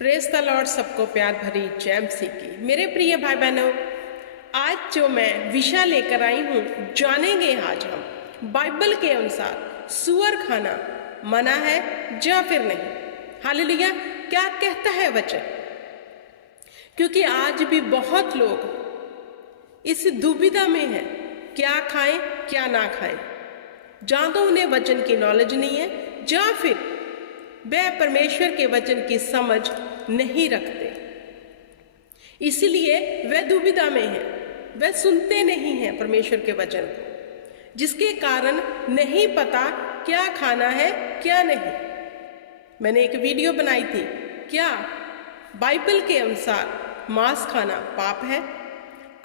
Praise the Lord. सबको प्यार भरी जय मसीह की। मेरे प्रिय भाई बहनों, आज जो मैं विषय लेकर आई हूँ, जानेंगे आज हम बाइबल के अनुसार सुअर खाना मना है या फिर नहीं। हालेलुया। क्या कहता है वचन? क्योंकि आज भी बहुत लोग इस दुविधा में हैं, क्या खाएं क्या ना खाएं। ਜਾਂ तो उन्हें वचन की नॉलेज नहीं है या फिर वह परमेश्वर के वचन की समझ नहीं रखते, इसलिए वह दुविधा में है। वह सुनते नहीं हैं परमेश्वर के वचन को, जिसके कारण नहीं पता क्या खाना है क्या नहीं। मैंने एक वीडियो बनाई थी, क्या बाइबल के अनुसार मांस खाना पाप है।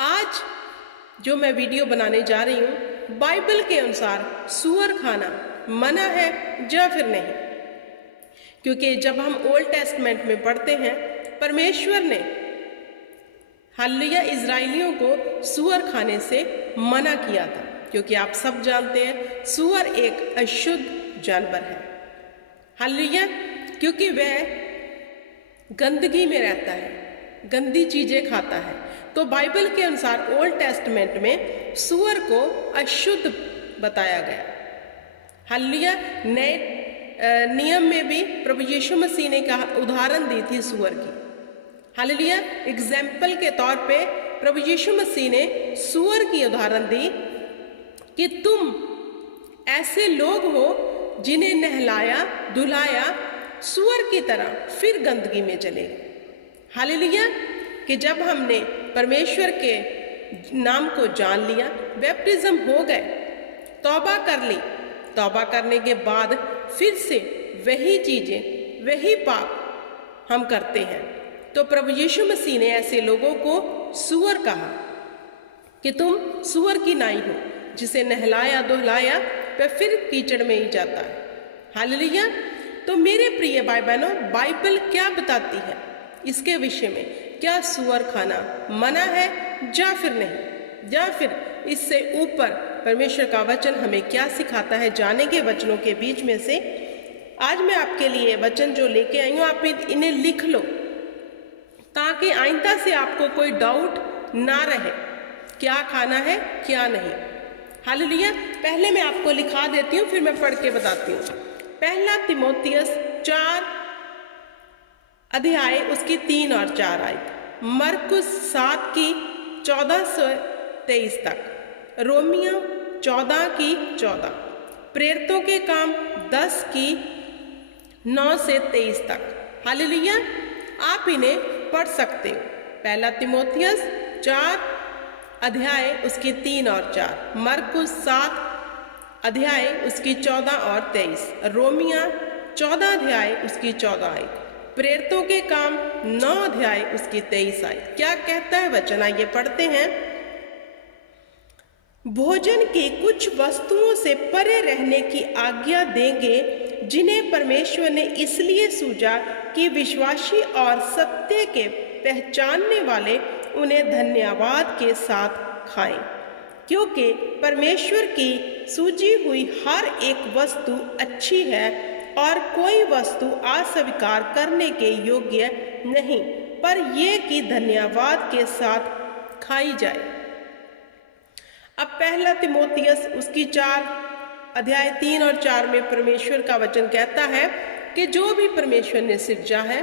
आज जो मैं वीडियो बनाने जा रही हूँ, बाइबल के अनुसार सुअर खाना मना है या फिर नहीं। क्योंकि जब हम ओल्ड टेस्टमेंट में पढ़ते हैं, परमेश्वर ने हालेलुया इजराइलियों को सुअर खाने से मना किया था। क्योंकि आप सब जानते हैं सुअर एक अशुद्ध जानवर है। हालेलुया। क्योंकि वह गंदगी में रहता है, गंदी चीजें खाता है। तो बाइबल के अनुसार ओल्ड टेस्टमेंट में सुअर को अशुद्ध बताया गया। हालेलुया। नए नियम में भी प्रभु यीशु मसीह ने कहा, उदाहरण दी थी सुअर की। हालेलुया। एग्जाम्पल के तौर पे प्रभु यीशु मसीह ने सुअर की उदाहरण दी कि तुम ऐसे लोग हो जिन्हें नहलाया धुलाया सुअर की तरह, फिर गंदगी में चले गए। हालेलुया। कि जब हमने परमेश्वर के नाम को जान लिया, बैप्टिज्म हो गए, तौबा कर ली, तौबा करने के बाद फिर से वही चीजें वही पाप हम करते हैं। तो प्रभु यीशु मसीह ने ऐसे लोगों को सुअर कहा कि तुम सुअर की नाई हो, जिसे नहलाया धुलाया वह फिर कीचड़ में ही जाता है। हालेलुया। तो मेरे प्रिय भाई बहनों, बाइबल क्या बताती है इसके विषय में? क्या सुअर खाना मना है या फिर नहीं, या फिर इससे ऊपर परमेश्वर का वचन हमें क्या सिखाता है? जानेंगे वचनों के बीच में से। आज मैं आपके लिए वचन जो लेके आई हूँ, आप इन्हें लिख लो ताकि आइंदा से आपको कोई डाउट ना रहे, क्या खाना है क्या नहीं। हालेलुया। पहले मैं आपको लिखा देती हूँ, फिर मैं पढ़ के बताती हूँ। पहला तिमोथियस 4 अध्याय उसकी 3 और 4 आयत, मरकुस 7 की 14 से 23 तक, रोमियो 14 की 14, प्रेरितों के काम 10 की 9 से 23 तक। हालेलुया। आप इन्हें पढ़ सकते हो। पहला तिमोथियस 4 अध्याय उसकी 3 और 4, मरकुस 7 अध्याय उसकी 14 और 23, रोमिया 14 अध्याय उसकी 14 आयत, प्रेरितों के काम 9 अध्याय उसकी 23 आयत। क्या कहता है वचन? आइए पढ़ते हैं। भोजन की कुछ वस्तुओं से परे रहने की आज्ञा देंगे, जिन्हें परमेश्वर ने इसलिए सूझा कि विश्वासी और सत्य के पहचानने वाले उन्हें धन्यवाद के साथ खाएं। क्योंकि परमेश्वर की सूझी हुई हर एक वस्तु अच्छी है और कोई वस्तु अस्वीकार करने के योग्य नहीं, पर यह कि धन्यवाद के साथ खाई जाए। अब पहला तिमोथियस उसकी 4 अध्याय 3 और 4 में परमेश्वर का वचन कहता है कि जो भी परमेश्वर ने सिरजा है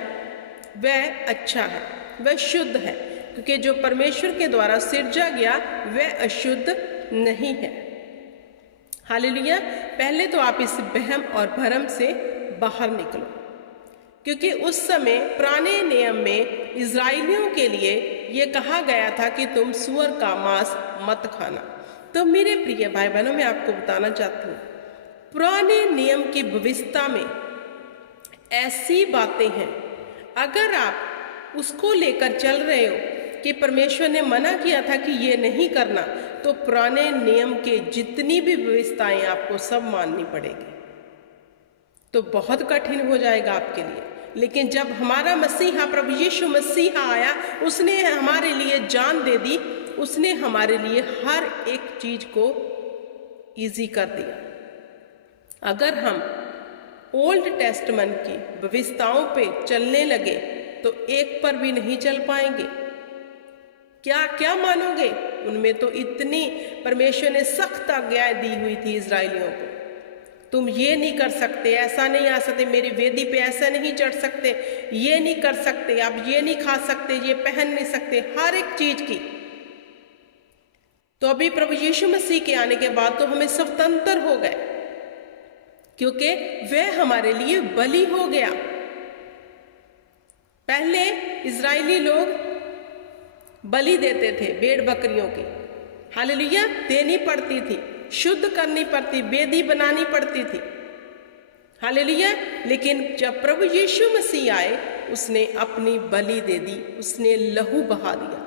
वह अच्छा है, वह शुद्ध है। क्योंकि जो परमेश्वर के द्वारा सिरजा गया वह अशुद्ध नहीं है। हालेलुया। पहले तो आप इस वहम और भरम से बाहर निकलो, क्योंकि उस समय पुराने नियम में इजराइलियों के लिए यह कहा गया था कि तुम सुअर का मांस मत खाना। तो मेरे प्रिय भाई बहनों, मैं आपको बताना चाहती हूँ, पुराने नियम की व्यवस्था में ऐसी बातें हैं, अगर आप उसको लेकर चल रहे हो कि परमेश्वर ने मना किया था कि ये नहीं करना, तो पुराने नियम के जितनी भी व्यवस्थाएं आपको सब माननी पड़ेगी। तो बहुत कठिन हो जाएगा आपके लिए। लेकिन जब हमारा मसीहा प्रभु यीशु मसीहा आया, उसने हमारे लिए जान दे दी, उसने हमारे लिए हर एक चीज को इजी कर दिया। अगर हम ओल्ड टेस्टमेंट की व्यवस्थाओं पे चलने लगे तो एक पर भी नहीं चल पाएंगे। क्या क्या मानोगे? उनमें तो इतनी परमेश्वर ने सख्त आज्ञाएं दी हुई थी इजरायलियों को, तुम ये नहीं कर सकते, ऐसा नहीं आ सकते, मेरी वेदी पे ऐसा नहीं चढ़ सकते, ये नहीं कर सकते, आप ये नहीं खा सकते, ये पहन नहीं सकते, हर एक चीज की। तो अभी प्रभु यीशु मसीह के आने के बाद तो हमें स्वतंत्र हो गए, क्योंकि वह हमारे लिए बलि हो गया। पहले इजरायली लोग बलि देते थे भेड़ बकरियों की, हालेलुया, देनी पड़ती थी, शुद्ध करनी पड़ती, वेदी बनानी पड़ती थी, हालेलुया। लेकिन जब प्रभु यीशु मसीह आए, उसने अपनी बलि दे दी, उसने लहू बहा दिया।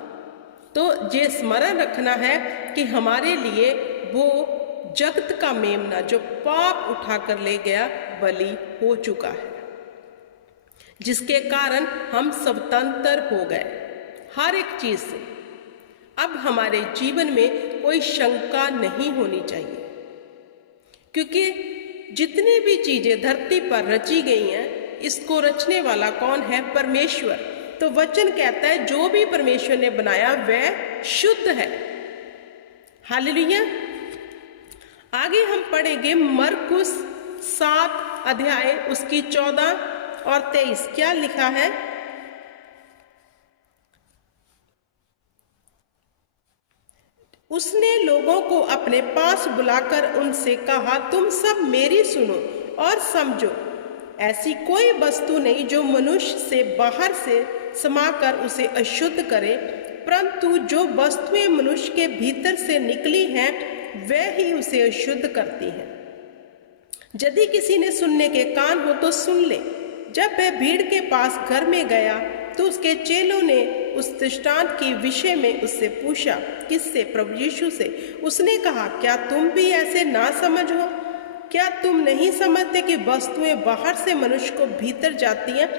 तो ये स्मरण रखना है कि हमारे लिए वो जगत का मेमना जो पाप उठाकर ले गया बलि हो चुका है, जिसके कारण हम स्वतंत्र हो गए हर एक चीज से। अब हमारे जीवन में कोई शंका नहीं होनी चाहिए, क्योंकि जितनी भी चीजें धरती पर रची गई हैं, इसको रचने वाला कौन है? परमेश्वर। तो वचन कहता है जो भी परमेश्वर ने बनाया वह शुद्ध है, हालेलुया। आगे हम पढ़ेंगे मरकुस 7 अध्याय उसकी 14 और 23। क्या लिखा है? उसने लोगों को अपने पास बुलाकर उनसे कहा, तुम सब मेरी सुनो और समझो, ऐसी कोई वस्तु नहीं जो मनुष्य से बाहर से समाकर उसे अशुद्ध करे, परंतु जो वस्तुएं मनुष्य के भीतर से निकली हैं वह ही उसे अशुद्ध करती हैं। यदि किसी ने सुनने के कान हो तो सुन ले। जब वह भीड़ के पास घर में गया तो उसके चेलों ने उस दृष्टांत के विषय में उससे पूछा। किससे? प्रभु यीशु से। उसने कहा, क्या तुम भी ऐसे ना समझ हो? क्या तुम नहीं समझते कि वस्तुएं बाहर से मनुष्य को भीतर जाती हैं,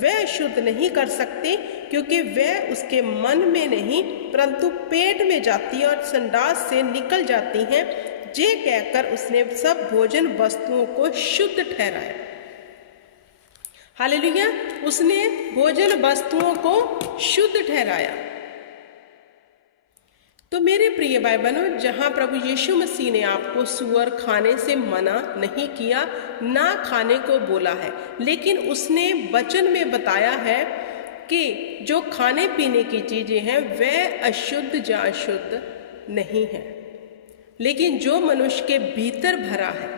वह शुद्ध नहीं कर सकती, क्योंकि वह उसके मन में नहीं परंतु पेट में जाती है और संडास से निकल जाती हैं। ये कहकर उसने सब भोजन वस्तुओं को शुद्ध ठहराया, हालेलुया। उसने भोजन वस्तुओं को शुद्ध ठहराया। तो मेरे प्रिय भाई बहनों, जहाँ प्रभु यीशु मसीह ने आपको सूअर खाने से मना नहीं किया, ना खाने को बोला है, लेकिन उसने वचन में बताया है कि जो खाने पीने की चीजें हैं वह अशुद्ध या अशुद्ध नहीं है, लेकिन जो मनुष्य के भीतर भरा है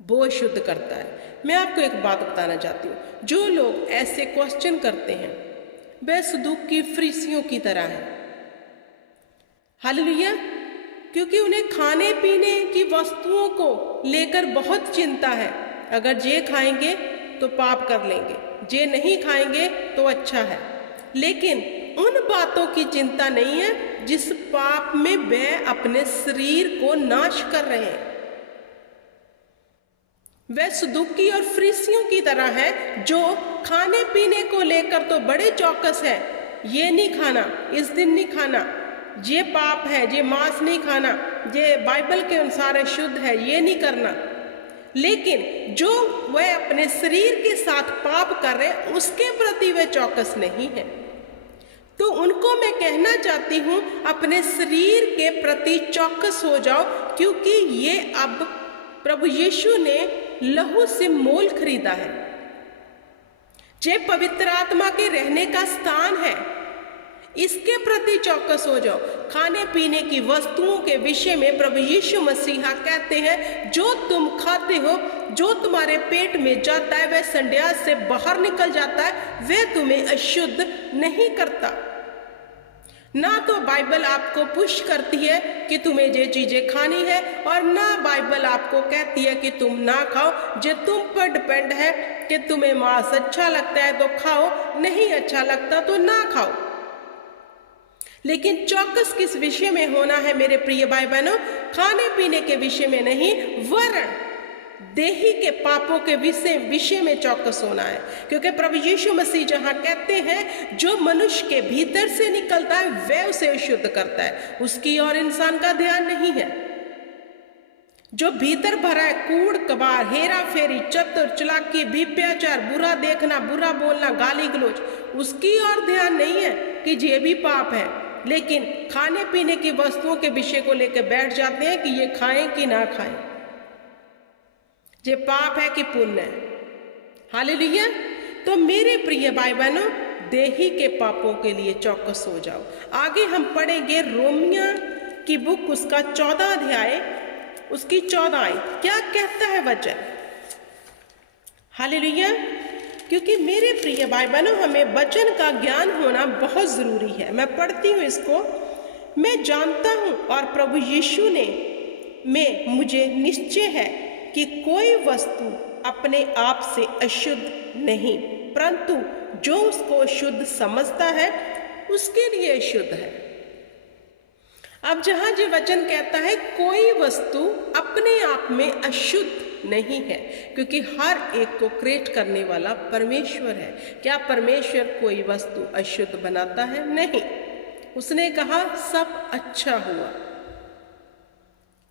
वो शुद्ध करता है। मैं आपको एक बात बताना चाहती हूँ, जो लोग ऐसे क्वेश्चन करते हैं वह सदूकी फरीसियों की तरह है, हालेलुया, क्योंकि उन्हें खाने पीने की वस्तुओं को लेकर बहुत चिंता है। अगर ये खाएंगे तो पाप कर लेंगे, ये नहीं खाएंगे तो अच्छा है, लेकिन उन बातों की चिंता नहीं है जिस पाप में वह अपने शरीर को नाश कर रहे हैं। वह सदूकी और फरीसियों की तरह है जो खाने पीने को लेकर तो बड़े चौकस है, ये नहीं खाना, इस दिन नहीं खाना, ये पाप है, ये मांस नहीं खाना, ये बाइबल के अनुसार शुद्ध है, ये नहीं करना। लेकिन जो वह अपने शरीर के साथ पाप कर रहे हैं उसके प्रति वह चौकस नहीं है। तो उनको मैं कहना चाहती हूँ, अपने शरीर के प्रति चौकस हो जाओ, क्योंकि ये अब प्रभु यीशु ने लहू से मोल खरीदा है। ये पवित्र आत्मा के रहने का स्थान है, इसके प्रति चौकस हो जाओ। खाने पीने की वस्तुओं के विषय में प्रभु यीशु मसीहा कहते हैं, जो तुम खाते हो, जो तुम्हारे पेट में जाता है वह संड्यास से बाहर निकल जाता है, वह तुम्हें अशुद्ध नहीं करता। ना तो बाइबल आपको पुश करती है कि तुम्हें ये चीजें खानी है, और ना बाइबल आपको कहती है कि तुम ना खाओ। जो तुम पर डिपेंड है कि तुम्हें मांस अच्छा लगता है तो खाओ, नहीं अच्छा लगता तो ना खाओ। लेकिन चौकस किस विषय में होना है मेरे प्रिय भाई बहनों? खाने पीने के विषय में नहीं, वरन देही के पापों के विषय में चौकस होना है। क्योंकि प्रभु यीशु मसीह जहां कहते हैं जो मनुष्य के भीतर से निकलता है वह उसे शुद्ध करता है, उसकी और इंसान का ध्यान नहीं है। जो भीतर भरा है कूड़ कबाड़, हेरा फेरी, चतुर चालाकी, व्यभिचार, बुरा देखना, बुरा बोलना, गाली गलौज, उसकी ओर ध्यान नहीं है कि ये भी पाप है, लेकिन खाने पीने की वस्तुओं के विषय को लेकर बैठ जाते हैं कि ये खाएं कि ना खाएं, ये पाप है कि पुण्य है। हालेलुया। तो मेरे प्रिय भाई बहनों, देही के पापों के लिए चौकस हो जाओ। आगे हम पढ़ेंगे रोमिया की बुक, उसका 14 अध्याय, उसकी 14 आयत। क्या कहता है वचन? हालेलुया। क्योंकि मेरे प्रिय भाई बहनों, हमें वचन का ज्ञान होना बहुत जरूरी है। मैं पढ़ती हूँ इसको। मैं जानता हूँ और प्रभु यीशु ने में मुझे निश्चय है कि कोई वस्तु अपने आप से अशुद्ध नहीं, परंतु जो उसको शुद्ध समझता है उसके लिए शुद्ध है। अब जहां ये वचन कहता है कोई वस्तु अपने आप में अशुद्ध नहीं है, क्योंकि हर एक को क्रिएट करने वाला परमेश्वर है। क्या परमेश्वर कोई वस्तु अशुद्ध बनाता है? नहीं। उसने कहा सब अच्छा हुआ।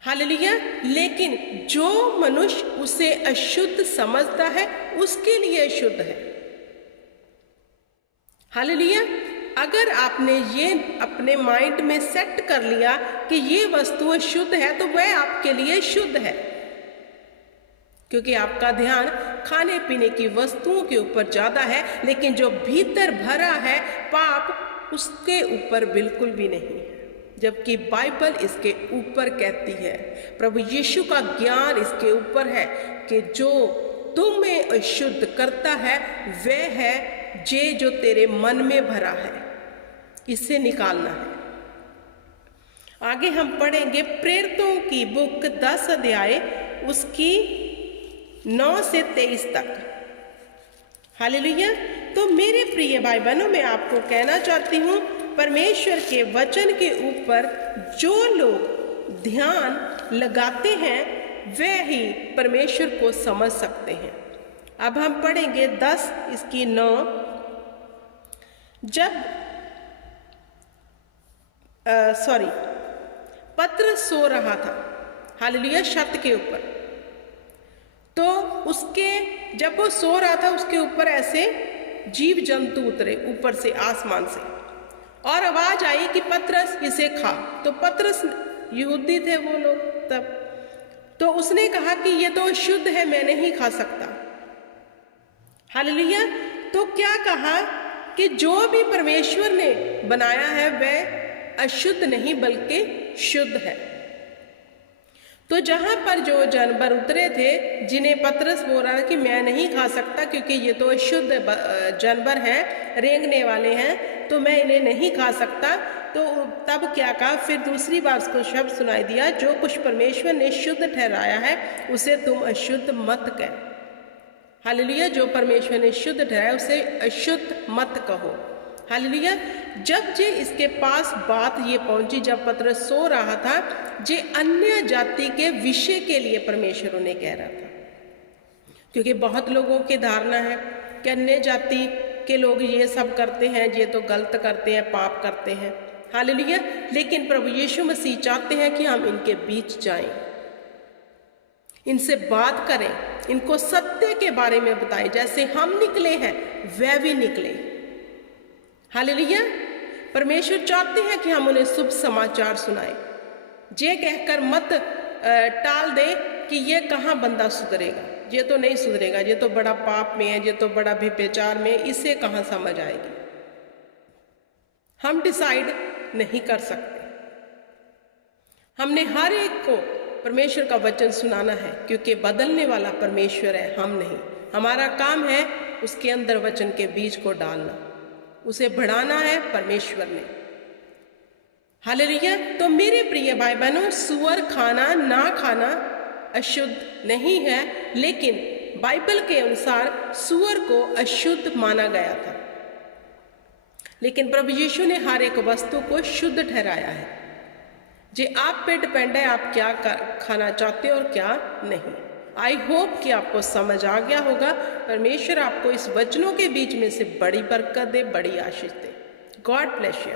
हालेलुया। लेकिन जो मनुष्य उसे अशुद्ध समझता है उसके लिए शुद्ध है। हालेलुया। अगर आपने ये अपने माइंड में सेट कर लिया कि ये वस्तु शुद्ध है, तो वह आपके लिए शुद्ध है, क्योंकि आपका ध्यान खाने पीने की वस्तुओं के ऊपर ज्यादा है, लेकिन जो भीतर भरा है पाप, उसके ऊपर बिल्कुल भी नहीं है। जबकि बाइबल इसके ऊपर कहती है, प्रभु यीशु का ज्ञान इसके ऊपर है कि जो तुम्हें अशुद्ध करता है वह है जे जो तेरे मन में भरा है, इसे निकालना है। आगे हम पढ़ेंगे प्रेरितों की बुक 10 अध्याय, उसकी 9 से 23 तक। हालेलुया। तो मेरे प्रिय भाई बहनों, मैं आपको कहना चाहती हूँ, परमेश्वर के वचन के ऊपर जो लोग ध्यान लगाते हैं वे ही परमेश्वर को समझ सकते हैं। अब हम पढ़ेंगे 10 इसकी 9। जब पतरस सो रहा था, हालेलुया, छत के ऊपर, तो उसके जब वो सो रहा था उसके ऊपर ऐसे जीव जंतु उतरे ऊपर से, आसमान से, और आवाज आई कि पतरस इसे खा। तो पतरस यहूदी थे वो लोग तब, तो उसने कहा कि ये तो शुद्ध है, मैं नहीं खा सकता। हालेलुया। तो क्या कहा कि जो भी परमेश्वर ने बनाया है वह अशुद्ध नहीं बल्कि शुद्ध है। तो जहां पर जो जानवर उतरे थे, जिन्हें पतरस बोल रहा है कि मैं नहीं खा सकता क्योंकि ये तो अशुद्ध जानवर हैं, रेंगने वाले हैं, तो मैं इन्हें नहीं खा सकता, तो तब क्या कहा? फिर दूसरी बार उसको शब्द सुनाई दिया, जो कुछ परमेश्वर ने शुद्ध ठहराया है उसे तुम अशुद्ध मत कह। हालेलुया। जो परमेश्वर ने शुद्ध ठहराया उसे अशुद्ध मत कहो। हालेलुया। जब जे इसके पास बात ये पहुंची, जब पतरस सो रहा था, जे अन्य जाति के विषय के लिए परमेश्वर उन्हें कह रहा था, क्योंकि बहुत लोगों की धारणा है कि अन्य जाति के लोग ये सब करते हैं, ये तो गलत करते हैं, पाप करते हैं। हालेलुया। लेकिन प्रभु यीशु मसीह चाहते हैं कि हम इनके बीच जाएं, इनसे बात करें, इनको सत्य के बारे में बताएं, जैसे हम निकले हैं वह भी निकले। हालेलुया। परमेश्वर चाहते हैं कि हम उन्हें शुभ समाचार सुनाएं। ये कहकर मत टाल दे कि ये कहाँ बंदा सुधरेगा, ये तो नहीं सुधरेगा, ये तो बड़ा पाप में है, ये तो बड़ा व्यभिचार में, इसे कहाँ समझ आएगी। हम डिसाइड नहीं कर सकते। हमने हर एक को परमेश्वर का वचन सुनाना है, क्योंकि बदलने वाला परमेश्वर है, हम नहीं। हमारा काम है उसके अंदर वचन के बीज को डालना, उसे बढ़ाना है परमेश्वर ने। हालेलुया। तो मेरे प्रिय भाई बहनों, सुअर खाना ना खाना अशुद्ध नहीं है, लेकिन बाइबल के अनुसार सुअर को अशुद्ध माना गया था, लेकिन प्रभु यीशु ने हर एक वस्तु को शुद्ध ठहराया है। जे आप पे डिपेंड है आप क्या खाना चाहते हो और क्या नहीं। आई होप कि आपको समझ आ गया होगा। परमेश्वर आपको इस वचनों के बीच में से बड़ी बरकत दे, बड़ी आशीष दे। God bless you.